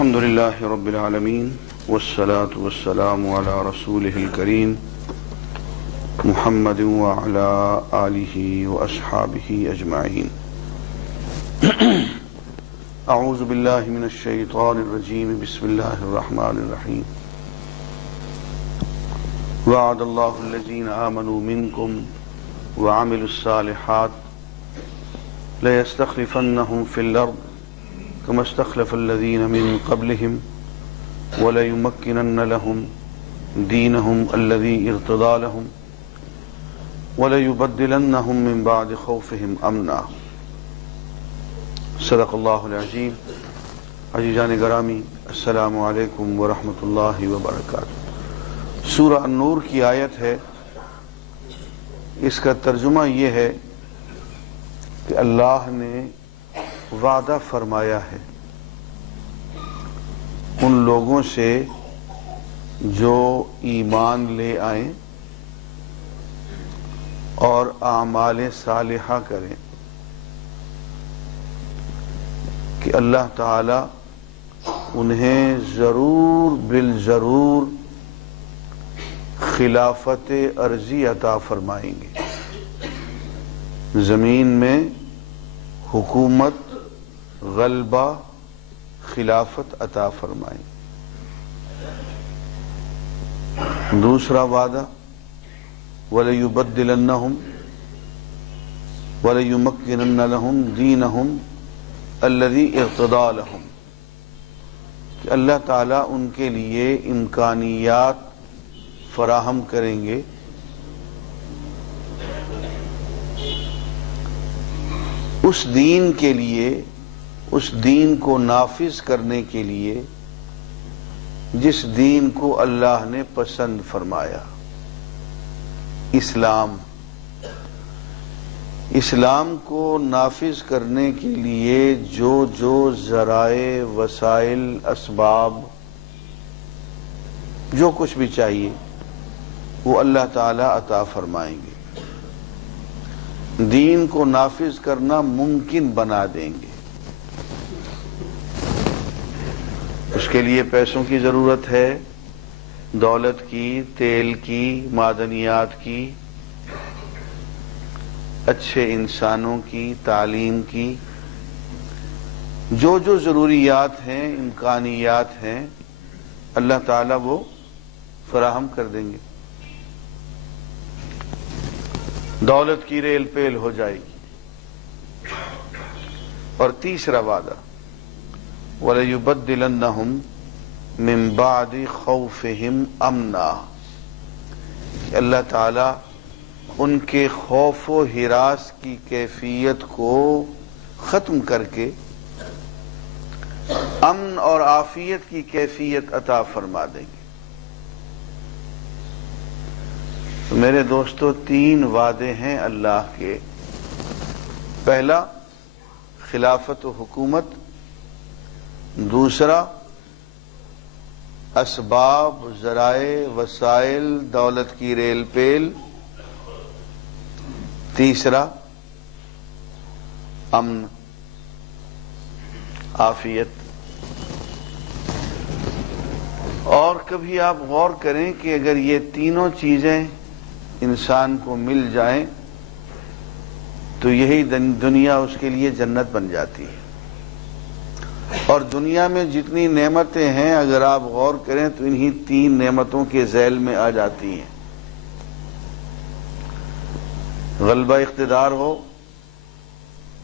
الحمد لله رب العالمين والصلاة والسلام على رسوله الكريم محمد وعلى آله وأصحابه أجمعين. أعوذ بالله من الشيطان الرجيم. بسم الله الرحمن الرحيم. وعد الله الذين آمنوا منكم وعملوا الصالحات ليستخلفنهم في الأرض كما استخلف الذين من قبلهم وليمكنن لهم دينهم الذي ارتضى لهم وليبدلنهم من بعد خوفهم امنا. صدق اللہ العظیم. عزیزان گرامی، السلام علیکم ورحمۃ اللہ وبرکاتہ. سورہ النور کی آیت ہے. اس کا ترجمہ یہ ہے کہ اللہ نے وعدہ فرمایا ہے ان لوگوں سے جو ایمان لے آئیں اور اعمال صالحہ کریں کہ اللہ تعالی انہیں ضرور بالضرور خلافت ارضی عطا فرمائیں گے. زمین میں حکومت، غلبہ، خلافت عطا فرمائیں. دوسرا وعدہ وَلَيُبَدِّلَنَّهُمْ وَلَيُمَكِّنَنَّ لَهُمْ دِينَهُمْ الَّذِي ارْتَضَىٰ لَهُمْ، کہ اللہ تعالیٰ ان کے لیے امکانیات فراہم کریں گے اس دین کے لیے، اس دین کو نافذ کرنے کے لیے جس دین کو اللہ نے پسند فرمایا. اسلام کو نافذ کرنے کے لیے جو ذرائع، وسائل، اسباب، جو کچھ بھی چاہیے وہ اللہ تعالی عطا فرمائیں گے. دین کو نافذ کرنا ممکن بنا دیں گے. اس کے لیے پیسوں کی ضرورت ہے، دولت کی، تیل کی، معدنیات کی، اچھے انسانوں کی، تعلیم کی، جو ضروریات ہیں، امکانیات ہیں، اللہ تعالیٰ وہ فراہم کر دیں گے. دولت کی ریل پیل ہو جائے گی. اور تیسرا وعدہ وَلَيُبَدِّلَنَّهُمْ مِنْ بَعْدِ خَوْفِهِمْ أَمْنًا، کہ اللہ تعالیٰ ان کے خوف و ہراس کی کیفیت کو ختم کر کے امن اور عافیت کی کیفیت عطا فرما دیں گے. میرے دوستو، 3 وعدے ہیں اللہ کے. پہلا خلافت و حکومت، دوسرا اسباب، ذرائع، وسائل، دولت کی ریل پیل، تیسرا امن، عافیت. اور کبھی آپ غور کریں کہ اگر یہ تینوں چیزیں انسان کو مل جائیں تو یہی دنیا اس کے لیے جنت بن جاتی ہے. اور دنیا میں جتنی نعمتیں ہیں اگر آپ غور کریں تو انہی 3 نعمتوں کے ذیل میں آ جاتی ہیں. غلبہ اقتدار ہو،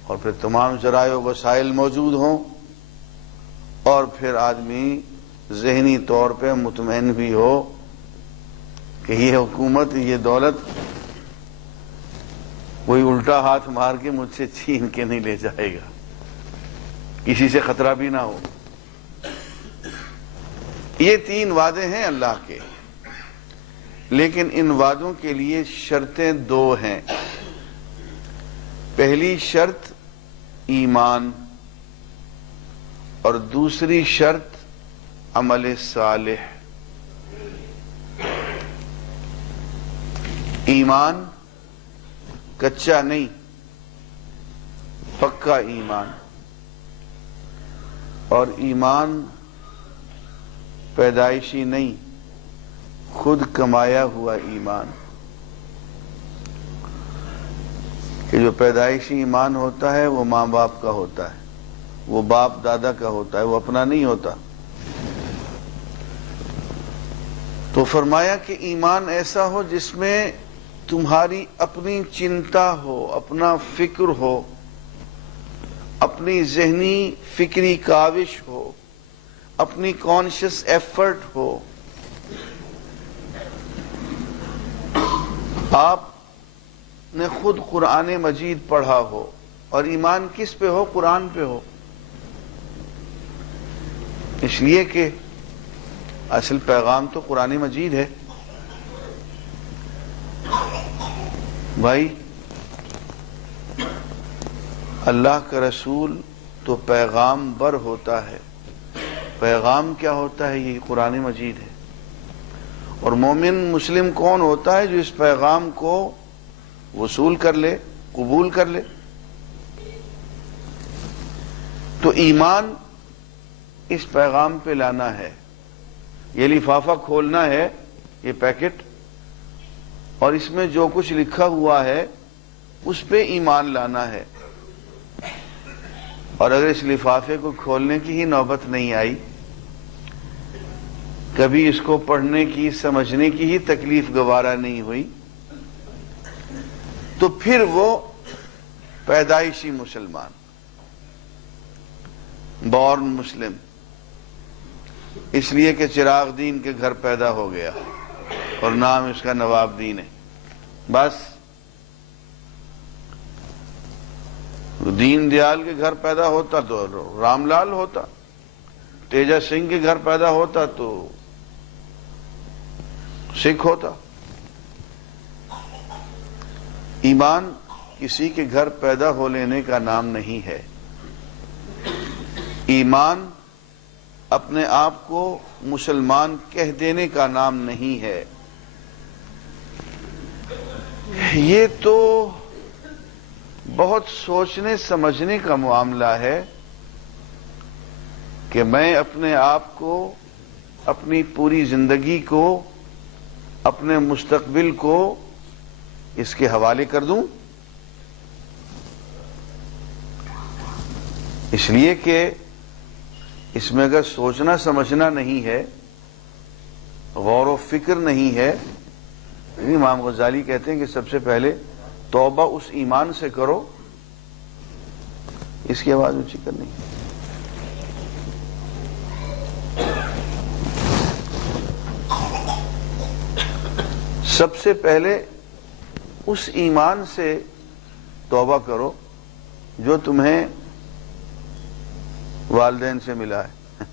اور پھر تمام ذرائع و وسائل موجود ہوں، اور پھر آدمی ذہنی طور پہ مطمئن بھی ہو کہ یہ حکومت، یہ دولت کوئی الٹا ہاتھ مار کے مجھ سے چھین کے نہیں لے جائے گا، کسی سے خطرہ بھی نہ ہو. یہ 3 وعدے ہیں اللہ کے. لیکن ان وعدوں کے لیے شرطیں 2 ہیں. پہلی شرط ایمان، اور دوسری شرط عمل صالح. ایمان کچا نہیں، پکا ایمان. اور ایمان پیدائشی نہیں، خود کمایا ہوا ایمان. کہ جو پیدائشی ایمان ہوتا ہے وہ ماں باپ کا ہوتا ہے، وہ باپ دادا کا ہوتا ہے، وہ اپنا نہیں ہوتا. تو فرمایا کہ ایمان ایسا ہو جس میں تمہاری اپنی چنتا ہو، اپنا فکر ہو، اپنی ذہنی فکری کاوش ہو، اپنی کانشیس ایفرٹ ہو. آپ نے خود قرآن مجید پڑھا ہو، اور ایمان کس پہ ہو؟ قرآن پہ ہو. اس لیے کہ اصل پیغام تو قرآن مجید ہے. بھائی اللہ کا رسول تو پیغام بر ہوتا ہے. پیغام کیا ہوتا ہے؟ یہ قرآن مجید ہے. اور مومن مسلم کون ہوتا ہے؟ جو اس پیغام کو وصول کر لے، قبول کر لے. تو ایمان اس پیغام پہ لانا ہے. یہ لفافہ کھولنا ہے، یہ پیکٹ، اور اس میں جو کچھ لکھا ہوا ہے اس پہ ایمان لانا ہے. اور اگر اس لفافے کو کھولنے کی ہی نوبت نہیں آئی، کبھی اس کو پڑھنے کی، سمجھنے کی ہی تکلیف گوارا نہیں ہوئی، تو پھر وہ پیدائشی مسلمان، بورن مسلم، اس لیے کہ چراغ دین کے گھر پیدا ہو گیا اور نام اس کا نواب دین ہے. بس دین دیال کے گھر پیدا ہوتا تو رام لال ہوتا، تیجا سنگھ کے گھر پیدا ہوتا تو سکھ ہوتا. ایمان کسی کے گھر پیدا ہو لینے کا نام نہیں ہے. ایمان اپنے آپ کو مسلمان کہہ دینے کا نام نہیں ہے. یہ تو بہت سوچنے سمجھنے کا معاملہ ہے کہ میں اپنے آپ کو، اپنی پوری زندگی کو، اپنے مستقبل کو اس کے حوالے کر دوں. اس لیے کہ اس میں اگر سوچنا سمجھنا نہیں ہے، غور و فکر نہیں ہے، امام غزالی کہتے ہیں کہ سب سے پہلے توبہ اس ایمان سے کرو. اس کی آواز اونچی کرنی. سب سے پہلے اس ایمان سے توبہ کرو جو تمہیں والدین سے ملا ہے.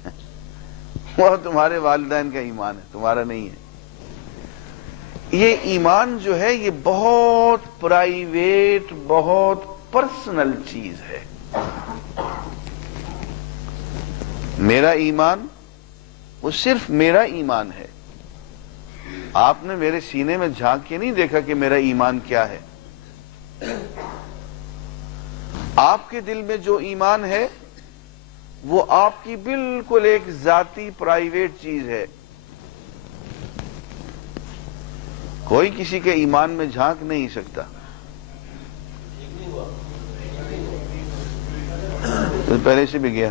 وہ تمہارے والدین کا ایمان ہے، تمہارا نہیں ہے. یہ ایمان جو ہے یہ بہت پرائیویٹ، بہت پرسنل چیز ہے. میرا ایمان وہ صرف میرا ایمان ہے. آپ نے میرے سینے میں جھانک کے نہیں دیکھا کہ میرا ایمان کیا ہے. آپ کے دل میں جو ایمان ہے وہ آپ کی بالکل ایک ذاتی پرائیویٹ چیز ہے. کوئی کسی کے ایمان میں جھانک نہیں سکتا. تو پہلے سے بھی گیا.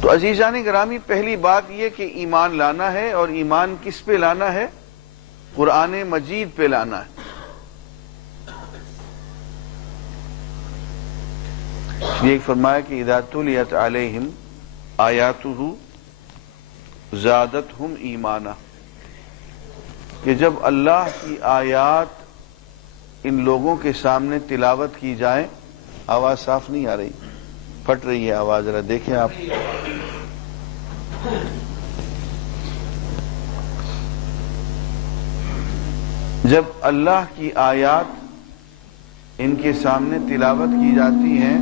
تو عزیزان گرامی، پہلی بات یہ کہ ایمان لانا ہے، اور ایمان کس پہ لانا ہے؟ قرآن مجید پہ لانا ہے. یہ فرمایا کہ اذا تلیت علیہم آیاتہ زادتہم ایمانا، کہ جب اللہ کی آیات ان لوگوں کے سامنے تلاوت کی جائے. آواز صاف نہیں آ رہی، پھٹ رہی ہے آواز، ذرا دیکھیں آپ. جب اللہ کی آیات ان کے سامنے تلاوت کی جاتی ہیں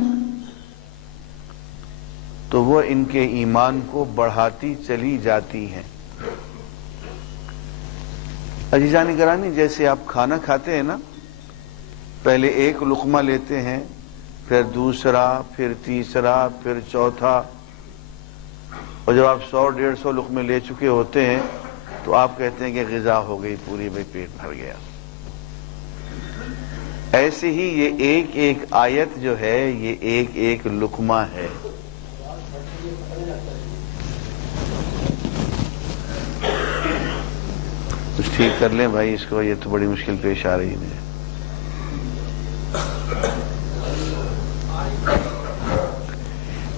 تو وہ ان کے ایمان کو بڑھاتی چلی جاتی ہیں. عزیزان گرامی، جیسے آپ کھانا کھاتے ہیں نا، پہلے ایک لقمہ لیتے ہیں، پھر دوسرا، پھر تیسرا، پھر چوتھا، اور جب آپ 100-150 لقمے لے چکے ہوتے ہیں تو آپ کہتے ہیں کہ غذا ہو گئی پوری، بھائی پیٹ بھر گیا۔ ایسے ہی یہ ایک ایک آیت جو ہے یہ ایک ایک لقمہ ہے۔ کچھ ٹھیک کر لیں بھائی اس کو، یہ تو بڑی مشکل پیش آ رہی ہے مجھے۔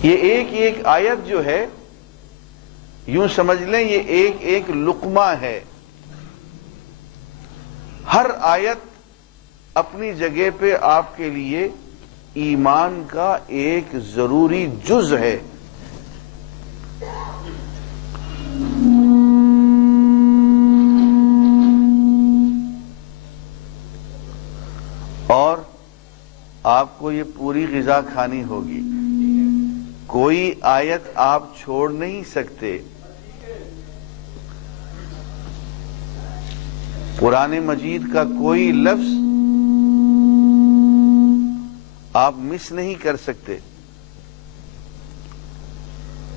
یہ ایک ایک آیت جو ہے یوں سمجھ لیں یہ ایک ایک لقمہ ہے۔ ہر آیت اپنی جگہ پہ آپ کے لیے ایمان کا ایک ضروری جز ہے۔ اور آپ کو یہ پوری غذا کھانی ہوگی، کوئی آیت آپ چھوڑ نہیں سکتے۔ قرآن مجید کا کوئی لفظ آپ مس نہیں کر سکتے۔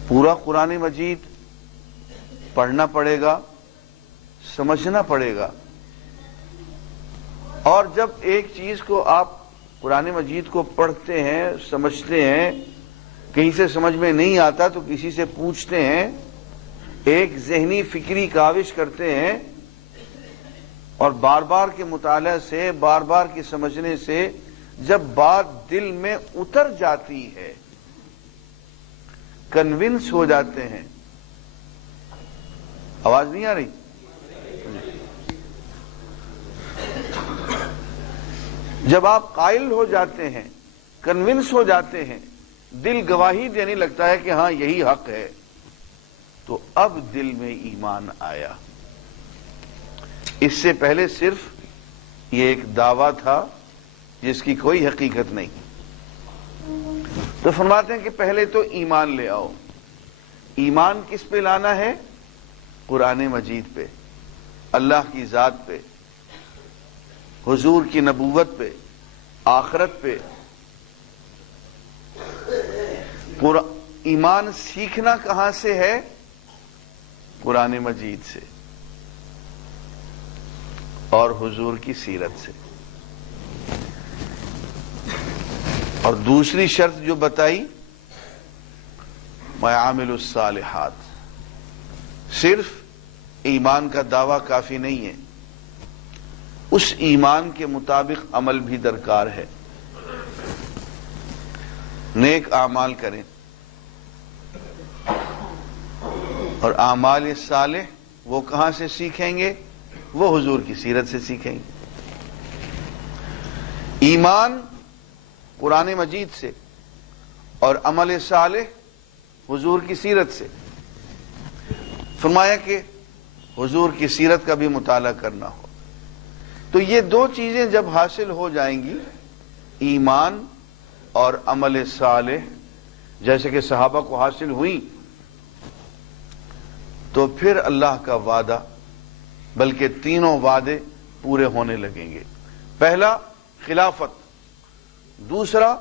پورا قرآن مجید پڑھنا پڑے گا، سمجھنا پڑے گا، اور جب ایک چیز کو آپ قرآن مجید کو پڑھتے ہیں، سمجھتے ہیں، کہیں سے سمجھ میں نہیں آتا تو کسی سے پوچھتے ہیں، ایک ذہنی فکری کاوش کرتے ہیں، اور بار بار کے مطالعہ سے، بار بار کے سمجھنے سے جب بات دل میں اتر جاتی ہے، کنونس ہو جاتے ہیں۔ آواز نہیں آ رہی؟ جب آپ قائل ہو جاتے ہیں، کنونس ہو جاتے ہیں، دل گواہی دینے لگتا ہے کہ ہاں یہی حق ہے، تو اب دل میں ایمان آیا۔ اس سے پہلے صرف یہ ایک دعویٰ تھا جس کی کوئی حقیقت نہیں۔ تو فرماتے ہیں کہ پہلے تو ایمان لے آؤ۔ ایمان کس پہ لانا ہے؟ قرآن مجید پہ، اللہ کی ذات پہ، حضور کی نبوت پہ، آخرت پہ۔ ایمان سیکھنا کہاں سے ہے؟ قرآن مجید سے اور حضور کی سیرت سے۔ اور دوسری شرط جو بتائی، وَيَعْمِلُ الصَّالِحَاتِ، صرف ایمان کا دعویٰ کافی نہیں ہے، اس ایمان کے مطابق عمل بھی درکار ہے۔ نیک اعمال کریں، اور اعمال صالح وہ کہاں سے سیکھیں گے؟ وہ حضور کی سیرت سے سیکھیں گے۔ ایمان قرآن مجید سے اور عمل صالح حضور کی سیرت سے۔ فرمایا کہ حضور کی سیرت کا بھی مطالعہ کرنا ہو، تو یہ دو چیزیں جب حاصل ہو جائیں گی، ایمان اور عمل صالح، جیسے کہ صحابہ کو حاصل ہوئی، تو پھر اللہ کا وعدہ، بلکہ تینوں وعدے پورے ہونے لگیں گے۔ پہلا خلافت، دوسرا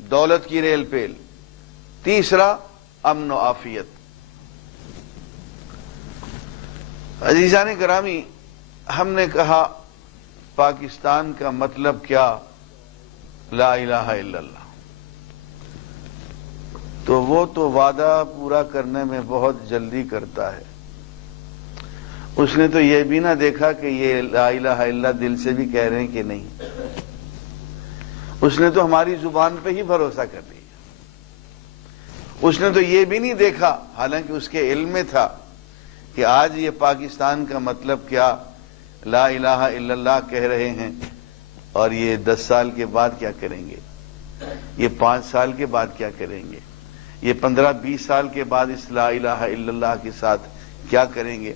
دولت کی ریل پیل، تیسرا امن و عافیت۔ عزیزان گرامی، ہم نے کہا پاکستان کا مطلب کیا؟ لا الہ الا اللہ۔ تو وہ تو وعدہ پورا کرنے میں بہت جلدی کرتا ہے، اس نے تو یہ بھی نہ دیکھا کہ یہ لا الہ الا اللہ دل سے بھی کہہ رہے ہیں کہ نہیں، اس نے تو ہماری زبان پہ ہی بھروسہ کر لیا۔ اس نے تو یہ بھی نہیں دیکھا، حالانکہ اس کے علم میں تھا، کہ آج یہ پاکستان کا مطلب کیا، لا الہ الا اللہ کہہ رہے ہیں، اور یہ 10 سال کے بعد کیا کریں گے، یہ 5 سال کے بعد کیا کریں گے، یہ 15-20 سال کے بعد اس لا الہ الا اللہ کے ساتھ کیا کریں گے۔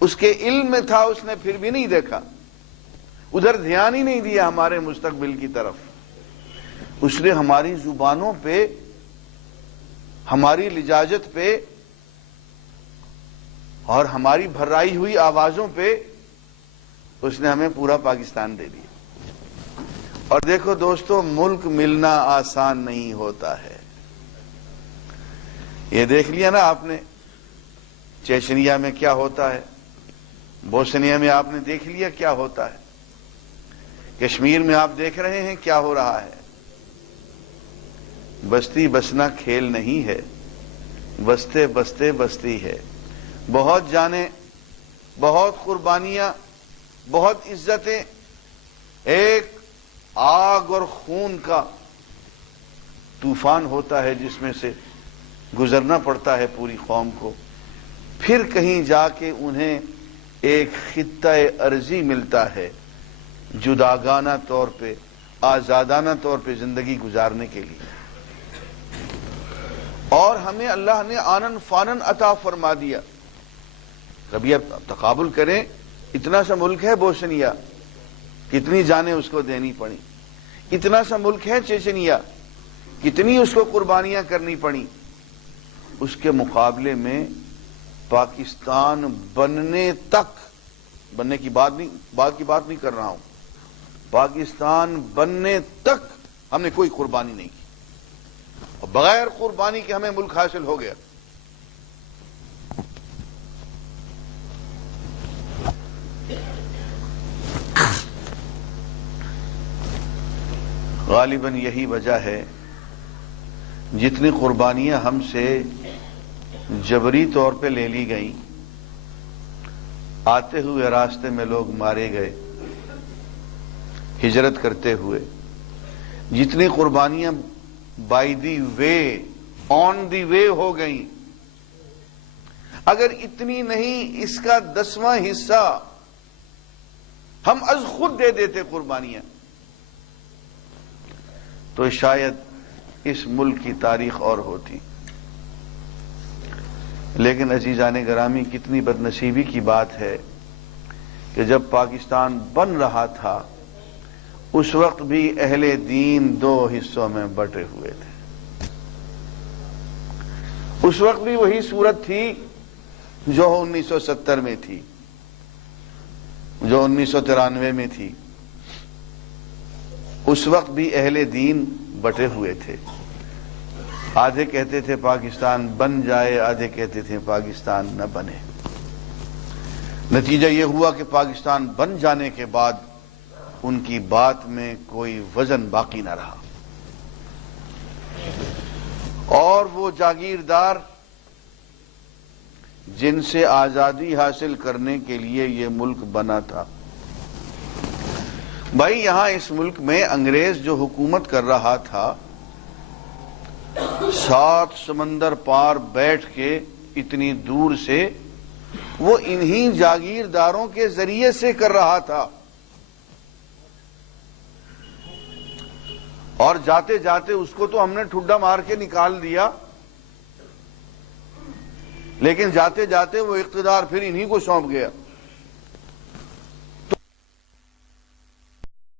اس کے علم میں تھا، اس نے پھر بھی نہیں دیکھا، ادھر دھیان ہی نہیں دیا ہمارے مستقبل کی طرف۔ اس نے ہماری زبانوں پہ، ہماری لجاجت پہ اور ہماری بھرائی ہوئی آوازوں پہ اس نے ہمیں پورا پاکستان دے دیا۔ اور دیکھو دوستو، ملک ملنا آسان نہیں ہوتا ہے. یہ دیکھ لیا نا آپ نے چیچنیا میں کیا ہوتا ہے، بوسنیا میں آپ نے دیکھ لیا کیا ہوتا ہے، کشمیر میں آپ دیکھ رہے ہیں کیا ہو رہا ہے. بستی بسنا کھیل نہیں ہے، بستے بستے بستی ہے. بہت جانیں، بہت قربانیاں، بہت عزتیں، ایک آگ اور خون کا طوفان ہوتا ہے جس میں سے گزرنا پڑتا ہے پوری قوم کو. پھر کہیں جا کے انہیں ایک خطہ ارضی ملتا ہے جداگانہ طور پہ، آزادانہ طور پہ زندگی گزارنے کے لیے. اور ہمیں اللہ نے آنن فانن عطا فرما دیا. کبھی اب تقابل کریں، اتنا سا ملک ہے بوسنیا، کتنی جانیں اس کو دینی پڑی. اتنا سا ملک ہے چیچنیا، کتنی اس کو قربانیاں کرنی پڑی. اس کے مقابلے میں پاکستان بننے تک، بننے کی بات نہیں کر رہا ہوں، پاکستان بننے تک ہم نے کوئی قربانی نہیں کی، اور بغیر قربانی کے ہمیں ملک حاصل ہو گیا. غالباً یہی وجہ ہے جتنی قربانیاں ہم سے جبری طور پہ لے لی گئیں، آتے ہوئے راستے میں لوگ مارے گئے ہجرت کرتے ہوئے، جتنی قربانیاں بائی دی وے، آن دی وے ہو گئیں، اگر اتنی نہیں اس کا 10واں حصہ ہم از خود دے دیتے قربانیاں، تو شاید اس ملک کی تاریخ اور ہوتی. لیکن عزیزان گرامی، کتنی بد نصیبی کی بات ہے کہ جب پاکستان بن رہا تھا اس وقت بھی اہل دین 2 حصوں میں بٹے ہوئے تھے. اس وقت بھی وہی صورت تھی جو 1970 میں تھی، جو 1993 میں تھی. اس وقت بھی اہل دین بٹے ہوئے تھے. آدھے کہتے تھے پاکستان بن جائے، آدھے کہتے تھے پاکستان نہ بنے. نتیجہ یہ ہوا کہ پاکستان بن جانے کے بعد ان کی بات میں کوئی وزن باقی نہ رہا، اور وہ جاگیردار جن سے آزادی حاصل کرنے کے لیے یہ ملک بنا تھا. بھائی یہاں اس ملک میں انگریز جو حکومت کر رہا تھا، 7 سمندر پار بیٹھ کے اتنی دور سے، وہ انہی جاگیرداروں کے ذریعے سے کر رہا تھا. اور جاتے جاتے اس کو تو ہم نے ٹھڈا مار کے نکال دیا، لیکن جاتے جاتے وہ اقتدار پھر انہی کو سونپ گیا.